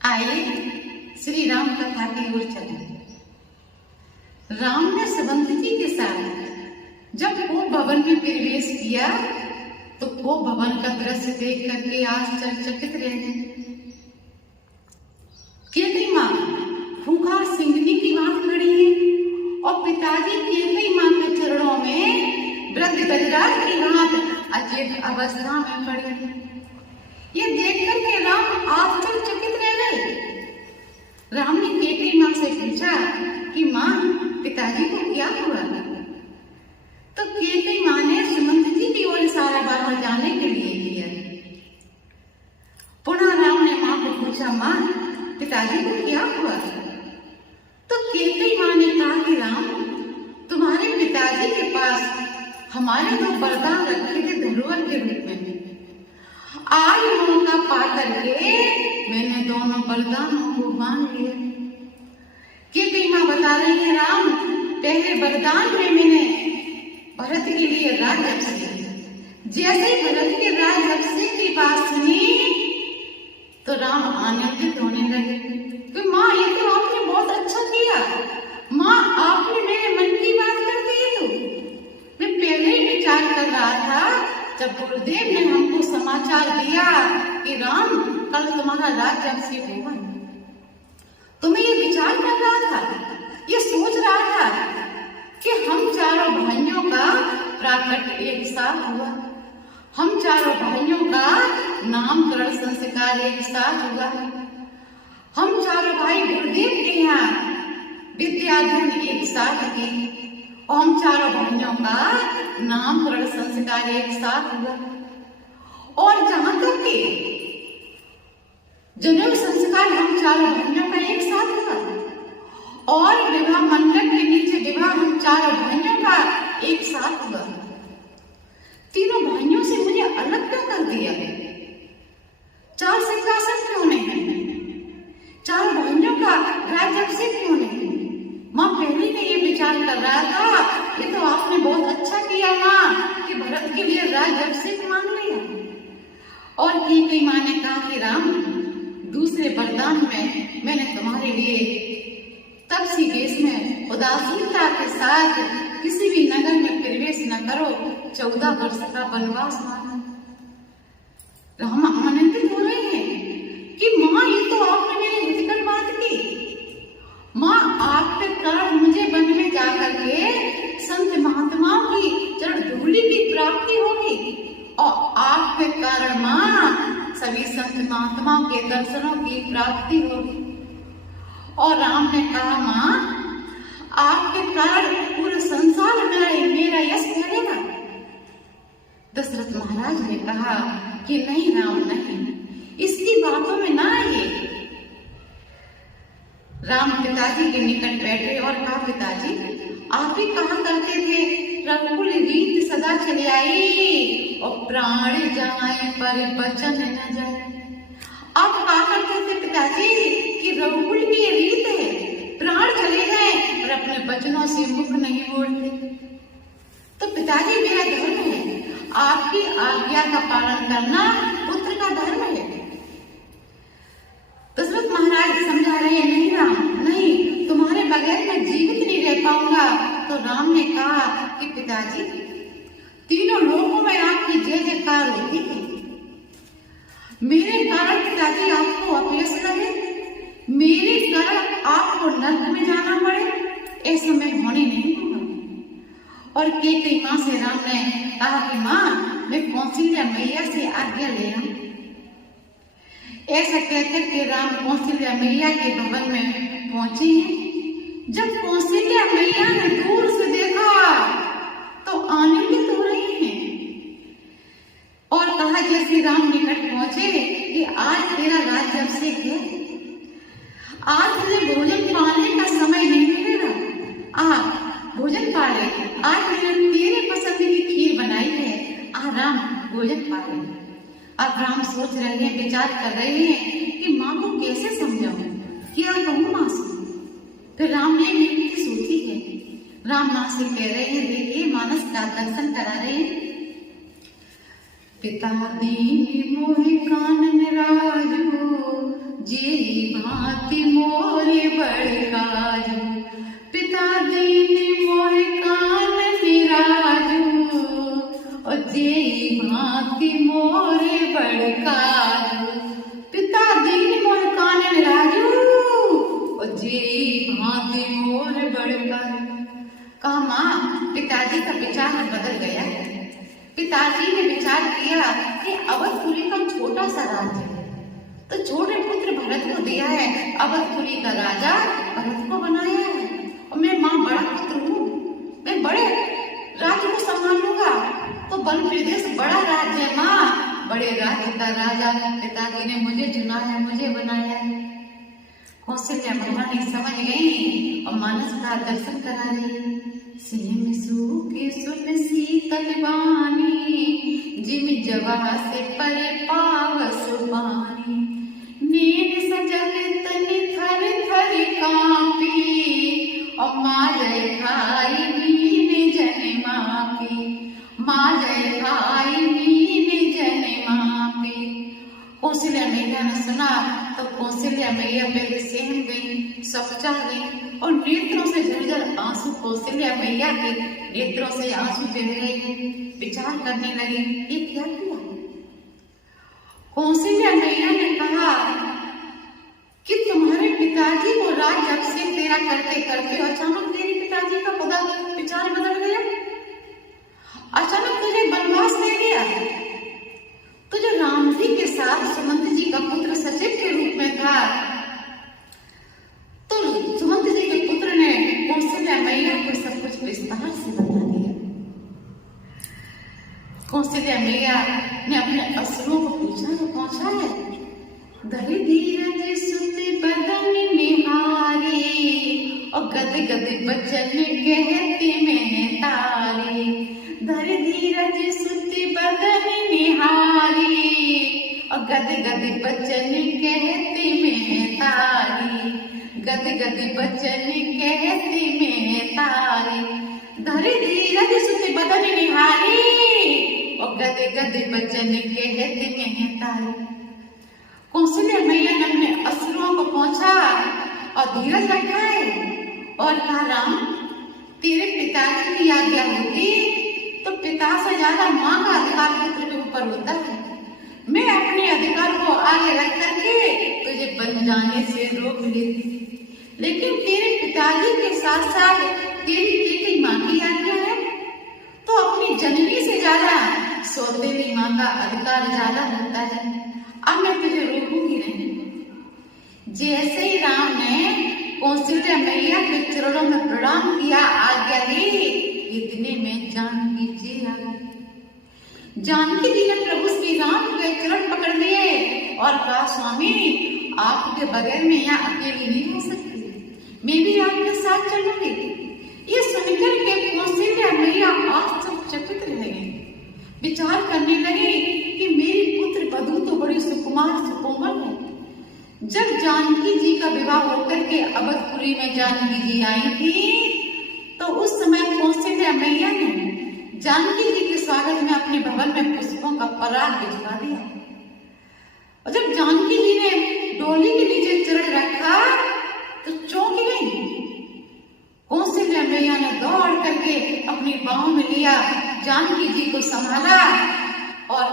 आइए श्री राम कथा की ओर चले। राम ने सुमंति के साथ जब को भवन में प्रवेश किया तो को भवन का दृश्य देख करके आश्चर्यचकित रह गए। केकई माँ खूंखार सिंगनी की बात खड़ी है और पिताजी केकई माँ के चरणों में वृद्ध गजराज की हाथ अचेत अवस्था में पड़ी है। ये देखकर के राम आश्चर्यचकित रह गए। राम ने केकई माँ से पूछा कि माँ पिताजी को क्या हुआ? तो केकई माँ ने सुमंति जी की ओर इशारा बाहर जाने के लिए किया। पुनः राम ने माँ को पूछा, माँ पिताजी को क्या हुआ? तो केकई माँ ने कहा कि राम तुम्हारे पिताजी के पास हमारे दो वरदान रखे थे धरोहर के रूप में। आज उनका पा करके मैंने दोनों वरदानों को मान लिया। केकई माँ बता रही है, राम पहले वरदान में मैंने भरत के लिए राजअभिषेक, जैसे ही भरत के राजअभिषेक की बात सुनी तो राम आनंदित होने लगे कि माँ ये तो आपने बहुत अच्छा किया। माँ आपने मेरे मन की बात कर दी। तो मैं पहले ही विचार कर रहा था जब गुरुदेव ने हमको समाचार दिया कि राम कल तुम्हारा राज्याभिषेक होगा, तो मैं ये विचार कर रहा था, ये सोच रहा था कि हम चारों भाइयों का प्राकट्य एक साथ हुआ, हम चारों भाइयों का नामकरण संस्कार एक साथ हुआ, हम चारों भाई गुरुदेव के यहाँ विद्याध्ययन एक साथ किए और हम चारों भाइयों का नामकरण संस्कार एक साथ हुआ। और जहां तक कि जनेऊ संस्कार हम चारों भाइयों का एक साथ हुआ और विवाह मंडप के नीचे विवाह हम चारों भाइयों का एक साथ हुआ। तीनों भाइयों से मुझे अलग क्यों कर दिया है? चार सिंहासन क्यों नहीं? चार भाइयों का राज्याभिषेक क्यों नहीं? माँ पहले मैं ये विचार कर रहा था, ये तो आपने बहुत अच्छा किया माँ कि भरत के लिए राज्याभिषेक मान लिया। और केकई माँ ने कहा कि राम दूसरे वरदान में मैंने तुम्हारे लिए तपसी वेश में उदासीनता के साथ किसी भी नगर में प्रवेश न करो 14 वर्ष का वनवास मांगा। राम आनंदित हो रहे हैं कि माँ ये तो आपने मेरी हितकर बात की। माँ आपके कारण मुझे वन में जाकर के संत महात्माओं की चरण धूलि की प्राप्ति होगी और आपके कारण माँ सभी संत महात्माओं के दर्शनों की प्राप्ति होगी। और राम ने कहा, माँ आपके कारण पूरे संसार में मेरा यश फैलेगा। दशरथ महाराज ने कहा कि नहीं राम नहीं, इसकी बातों में ना आइए। राम पिताजी के निकट बैठे और कहा, पिताजी आप ही कहा करते थे रघुकुल रीत सदा चले आई और प्राण जाए पर वचन न जाए। आप कहा करते थे पिताजी कि रघुकुल की ये रीत है, प्राण चले जाए और अपने वचनों से मुख नहीं मोड़ते। तो पिताजी मेरा धर्म है, आपकी आज्ञा का पालन करना पुत्र का धर्म है। दशरथ महाराज समझा रहे हैं, नहीं राम नहीं, तुम्हारे बगैर मैं जीवित नहीं रह पाऊंगा। तो राम ने कहा कि पिताजी तीनों लोगों में आपकी जय जयकार होती है, मेरे कारण पिताजी आपको अपयश लगे, मेरे कारण आपको नरक में जाना पड़े, ऐसा मैं होने नहीं दूंगा। और केकई माँ से राम ने कहा कि माँ मैं कौशल्या मैया से आज्ञा ले रहा हूं। ऐसा कहकर के राम कौशल्या मैया के भवन में पहुंचे हैं। जब कौशल्या मैया ने दूर से देखा तो आनंदित हो रही हैं और कहा, जैसे राम निकट पहुंचे कि आज तेरा राज्याभिषेक है, आज तुझे भोजन पाने का समय नहीं मिलेगा, भोजन पा ले। आज मैंने तेरे पसंद की खीर बनाई है, राम भोजन पा ले। अब राम सोच रहे हैं, विचार कर रहे हैं कि माँ को कैसे समझाऊं, क्या कहूँ माँ से। फिर राम ने एक युक्ति सोची है। राम माँ से कह रहे हैं, देखिए मानस का दर्शन करा रहे हैं। पिता दीन मोहि कानन राजो, जे पिताजी ने विचार किया कि अवधपुरी का छोटा सा राज्य है, तो छोटे पुत्र भरत को दिया है, अवधपुरी का राजा भरत को बनाया है, और मैं माँ बड़ा पुत्र हूँ, मैं बड़े राज्य को संभालूंगा। तो बल प्रदेश बड़ा राज्य है माँ, बड़े राज्य का राजा पिताजी ने मुझे चुना है, मुझे बनाया है। कौशल्या महारानी समझ गई और मानस का दर्शन करा रही। सिम सूखे सुन शीतल वाणी, जिम जवा से परे पावस पानी, नीर सजल तनि थर थर कांपी, और माँ जय खाई मीन जन मापी, माँ जय खाई मीन जन मापी। कौशल्या मैया ने सुना तो कौशल्या मैया पहले सहम गई, सपचा गई, और नेत्रों से झरझर आंसू कौशल्या मैया के नेत्रों से आंसू बह रहे। विचार करने लगी, ये क्या किया? कौशल्या मैया ने कहा कि तुम्हारे पिताजी को राज जब से तेरा करते करते अचानक तेरे पिताजी का विचार बदल गया, अचानक तुझे वनवास दे दिया। तो जो राम जी के साथ सुमंत जी का पुत्र सचिव के रूप में था, तो सुमंत जी के पुत्र ने कौशल्या मैया को सब कुछ विस्तार से बता दिया। कौशल्या मैया ने अपने असुरों को पूछा, तो पहुंचा है धरि धीरज सुति बदन निहारी, और गद गद बचन कहती में तारी, धरि धीरज सुति बदन निहारी, और गद गद बचन कहती में तारी, गद गद बचन कहती में तारी, धरि धीरज सुति बदन निहारी, और गद गद बचन कहती में तारी। कौशल्या मैया ने अपने असुरों को पहुंचा और धीरज रखा है और कहा, राम तेरे पिताजी की आज्ञा होती तो पिता से ज्यादा माँ का अधिकार पुत्र के ऊपर होता है। मैं अपने अधिकार को आगे रख करके तुझे बन जाने से रोक लेती, लेकिन तेरे पिताजी के साथ साथ तेरी माँ की आज्ञा है, तो अपनी जननी से ज्यादा सौतेली माँ का अधिकार ज्यादा होता है। अब मैं तुझे रोकूंगी नहीं। जैसे ही राम ने कौशल्या मैया के चरणों में प्रणाम किया, आज्ञा ली, इतने में जानकी जी आ गई। जानकी जी ने प्रभु श्री राम के चरण पकड़ लिए और कहा, स्वामी आपके बगैर में यहाँ अकेली नहीं हो सकती, मैं भी आपके साथ चलूंगी। ये सुनकर के कौशल्या मैया आश्चर्यचकित रह गई, विचार करने लगी कि मेरी पुत्र वधू तो बड़ी सुकुमार सुकोमल है। जब जानकी जी का विवाह होकर के अवधपुरी में जानकी जी आई थी, तो उस समय कौशल्या मैया ने जानकी जी के स्वागत में अपने भवन में पुष्पों का पराग भिजवा दिया। और जब जानकी जी ने डोली के नीचे चरण रखा तो चौंक गई। कौशल्या मैया ने दौड़ करके अपनी बाहों में लिया, जानकी जी को संभाला और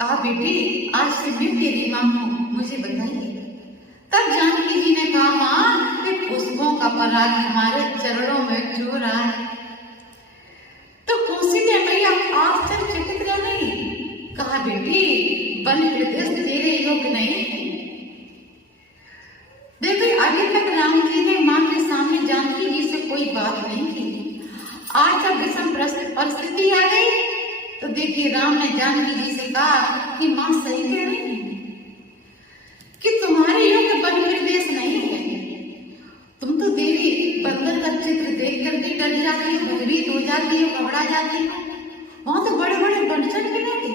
कहा, बेटी आज से मैं तेरी मां हूं, मुझे बताइए। तब जानकी जी ने कहा, मां कि पुष्पों का पराग हमारे चरणों में चो रहा है। तो कौशल्या मैया आश्चर्यचकित रह गई, कहा, बेटी वन प्रदेश तेरे योग्य नहीं। देखो अभी तक राम जी ने मां के सामने जानकी जी से कोई बात नहीं की, आज जब विषम परिस्थिति आ गई तो देखिए राम ने जानकी जी से कहा कि मां सही कह रही है कि तुम्हारे योग्य वन प्रदेश नहीं है। तुम तो देवी बंदर का चित्र देख करके डर जाती हो, भयभीत हो जाती हो, घबरा जाती हो। वहां तो बड़े बड़े बनचट मिलेंगे,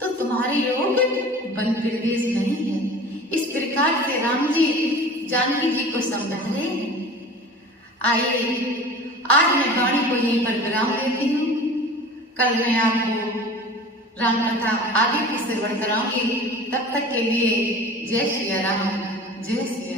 तो तुम्हारे योग्य वन प्रदेश नहीं है। इस प्रकार से राम जी जानकी जी को समझा रहे। आइए आज मैं वाणी को यहीं पर विराम देती हूँ। कल मैं आपको राम कथा आगे की श्रवण कराऊंगी। तब तक के लिए जय श्री राम, जय श्री